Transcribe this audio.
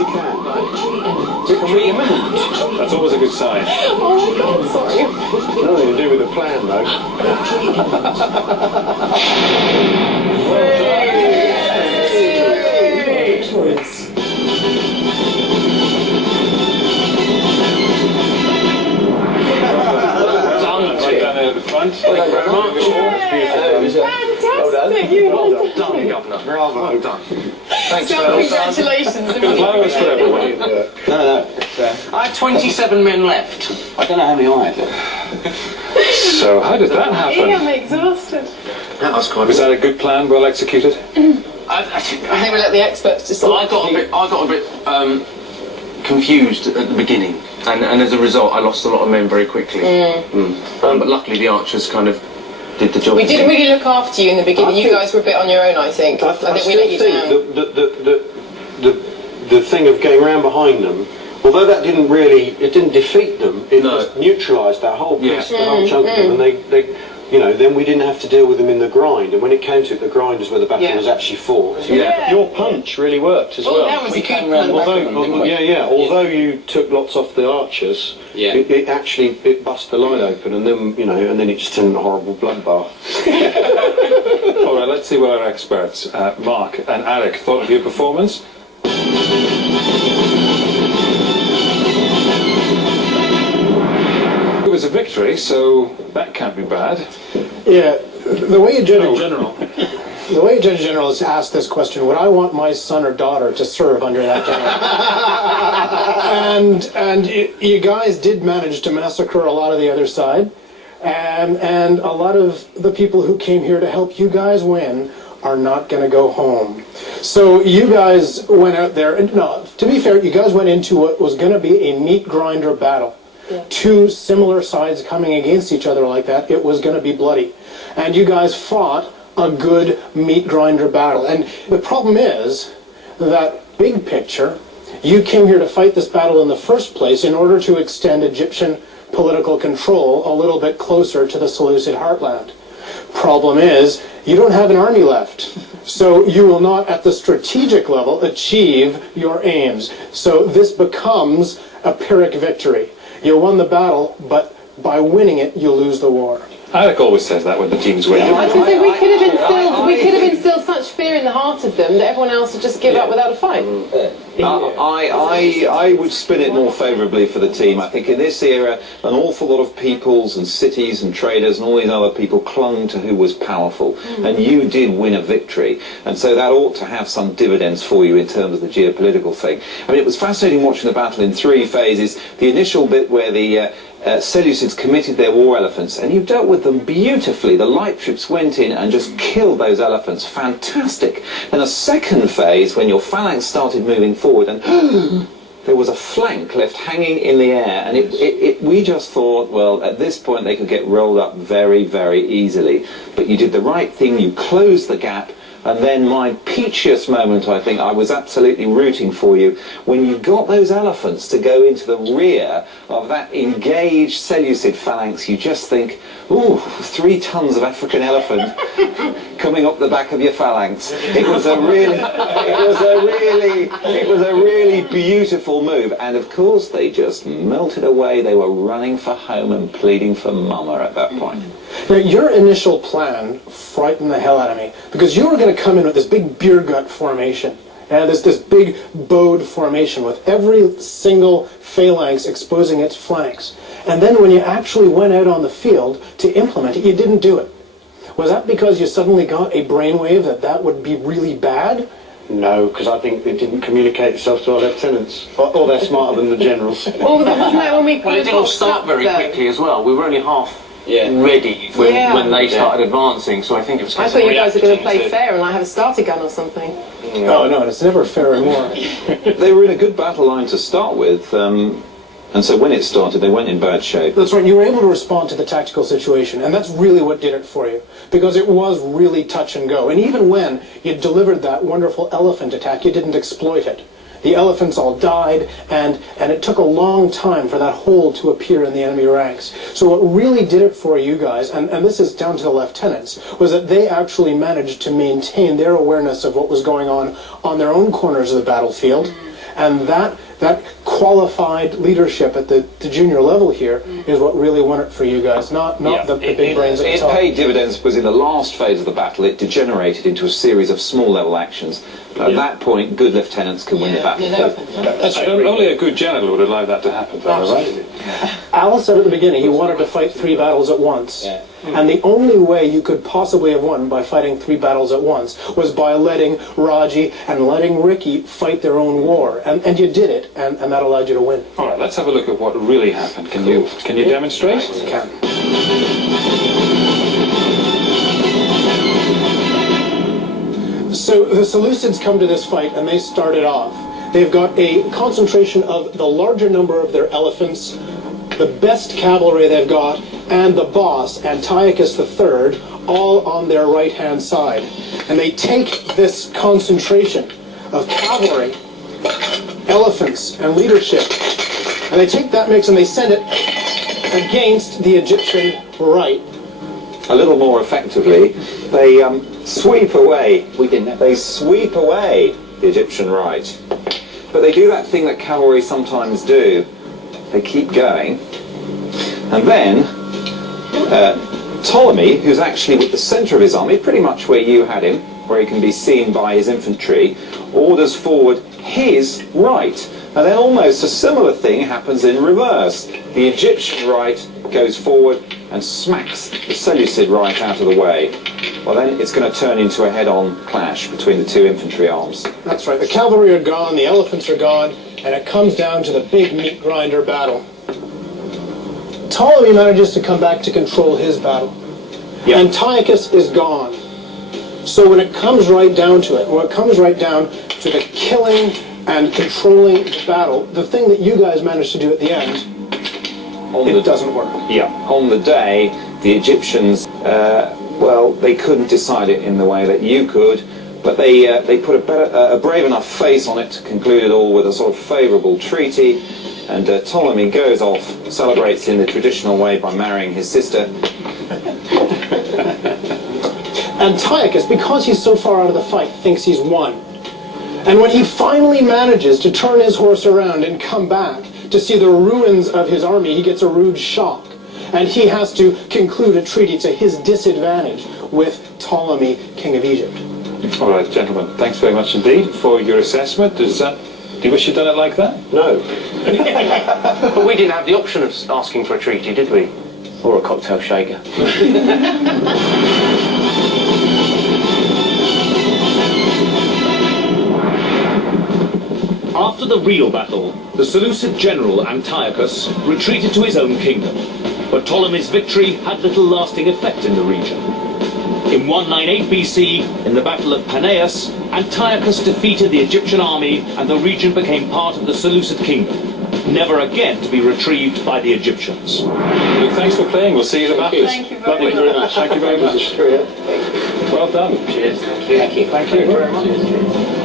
you can. Victory imminent. That's always a good sign. Oh my God, sorry. Nothing to do with the plan, though. Victorious. Right down there at the front. Thank you very much. Fantastic! You Well done, Governor. Bravo. Well done. Thanks, So, Phil. congratulations. Flowers for everyone. No. I had 27 men left. I don't know how many I had. So, how did that happen? I'm exhausted. That was quite. Was that a good plan, well executed? I think we let the experts decide. I got a bit confused at the beginning, and as a result, I lost a lot of men very quickly. But luckily, the archers kind of did the job. We didn't really look after you in the beginning. You guys were a bit on your own, I think. I think we let you down. The thing of going round behind them, although that didn't defeat them, it just neutralised that whole piece, the whole chunk of them, and they then we didn't have to deal with them in the grind, and when it came to it, the grind is where the battle was actually fought. Your punch really worked as well. That was a good Although you took lots off the archers, it actually bust the line open, and then and then it just turned a horrible bloodbath. All right, let's see what our experts, Mark and Alec, thought of your performance. It was a victory, so that can't be bad. Yeah, the way you judge a general, is to ask this question: would I want my son or daughter to serve under that general? and you guys did manage to massacre a lot of the other side, and a lot of the people who came here to help you guys win are not going to go home. So you guys went out there, and no, to be fair, you guys went into what was going to be a meat grinder battle. Two similar sides coming against each other like that, it was going to be bloody. And you guys fought a good meat grinder battle. And the problem is that, big picture, you came here to fight this battle in the first place in order to extend Egyptian political control a little bit closer to the Seleucid heartland. Problem is, you don't have an army left. So you will not, at the strategic level, achieve your aims. So this becomes a Pyrrhic victory. You won the battle, but by winning it, you lose the war. Alec always says that when the teams win. I was going to say, we could have instilled such fear in the heart of them that everyone else would just give up without a fight. I would spin it more favourably for the team. I think in this era, an awful lot of peoples and cities and traders and all these other people clung to who was powerful. And you did win a victory. And so that ought to have some dividends for you in terms of the geopolitical thing. I mean, it was fascinating watching the battle in three phases. The initial bit where the Seleucids committed their war elephants, and you dealt with them beautifully. The light troops went in and just killed those elephants. Fantastic. Then a second phase, when your phalanx started moving forward, and there was a flank left hanging in the air, and we just thought, well, at this point they could get rolled up very, very easily. But you did the right thing, you closed the gap. And then my peachiest moment, I think, I was absolutely rooting for you, when you got those elephants to go into the rear of that engaged Seleucid phalanx. You just think, ooh, 3 tons of African elephant coming up the back of your phalanx. It was a really beautiful move. And of course, they just melted away. They were running for home and pleading for mama at that point. Now, your initial plan frightened the hell out of me, because you were going to come in with this big beer gut formation, and this big bowed formation with every single phalanx exposing its flanks. And then when you actually went out on the field to implement it, you didn't do it. Was that because you suddenly got a brainwave that would be really bad? No, because I think it didn't communicate itself to our lieutenants. Or they're smarter than the generals. Wasn't that when we Well, it didn't start very quickly as well. We were only half ready when they started advancing, so I think it was. I thought you guys were going to play fair and have a starter gun or something. No, it's never fair in war. They were in a good battle line to start with, and so when it started, they went in bad shape. That's right. You were able to respond to the tactical situation, and that's really what did it for you, because it was really touch and go. And even when you delivered that wonderful elephant attack, you didn't exploit it. The elephants all died, and it took a long time for that hole to appear in the enemy ranks. So what really did it for you guys, and this is down to the lieutenants, was that they actually managed to maintain their awareness of what was going on their own corners of the battlefield, And that qualified leadership at the junior level here is what really won it for you guys, not the big brains at the top. It paid dividends because in the last phase of the battle it degenerated into a series of small level actions. At that point, good lieutenants can win the battle. That's only a good general would allow that to happen, though, right? Alice said at the beginning he wanted to fight 3 battles at once. Yeah. And the only way you could possibly have won by fighting 3 battles at once was by letting Raji and letting Ricky fight their own war. And you did it, and that allowed you to win. All right, let's have a look at what really happened. Can you demonstrate? I can. So the Seleucids come to this fight, and they start it off. They've got a concentration of the larger number of their elephants, the best cavalry they've got, and the boss, Antiochus III, all on their right-hand side. And they take this concentration of cavalry, elephants, and leadership, and they take that mix and they send it against the Egyptian right. A little more effectively, they sweep away. They sweep away the Egyptian right. But they do that thing that cavalry sometimes do. They keep going. And then Ptolemy, who's actually with the centre of his army, pretty much where you had him, where he can be seen by his infantry, orders forward his right. And then almost a similar thing happens in reverse. The Egyptian right goes forward and smacks the Seleucid right out of the way. Well, then it's going to turn into a head-on clash between the 2 infantry arms. That's right. The cavalry are gone, the elephants are gone, and it comes down to the big meat grinder battle. Ptolemy manages to come back to control his battle. Yep. Antiochus is gone. So when it comes right down to it, when it comes right down to the killing and controlling the battle, the thing that you guys managed to do at the end, it doesn't work. Yeah. On the day, the Egyptians, well, they couldn't decide it in the way that you could, but they put a brave enough face on it to conclude it all with a sort of favourable treaty. And Ptolemy goes off, celebrates in the traditional way by marrying his sister. Antiochus, because he's so far out of the fight, thinks he's won. And when he finally manages to turn his horse around and come back to see the ruins of his army, he gets a rude shock. And he has to conclude a treaty to his disadvantage with Ptolemy, king of Egypt. All right, gentlemen, thanks very much indeed for your assessment. Do you wish you'd done it like that? No. But we didn't have the option of asking for a treaty, did we? Or a cocktail shaker. After the real battle, the Seleucid general Antiochus retreated to his own kingdom, but Ptolemy's victory had little lasting effect in the region. In 198 BC, in the Battle of Peneus, Antiochus defeated the Egyptian army and the region became part of the Seleucid kingdom, never again to be retrieved by the Egyptians. Look, thanks for playing. We'll see you at the battles. Thank you very much. Thank you very much. Well done. Cheers. Thank you very much.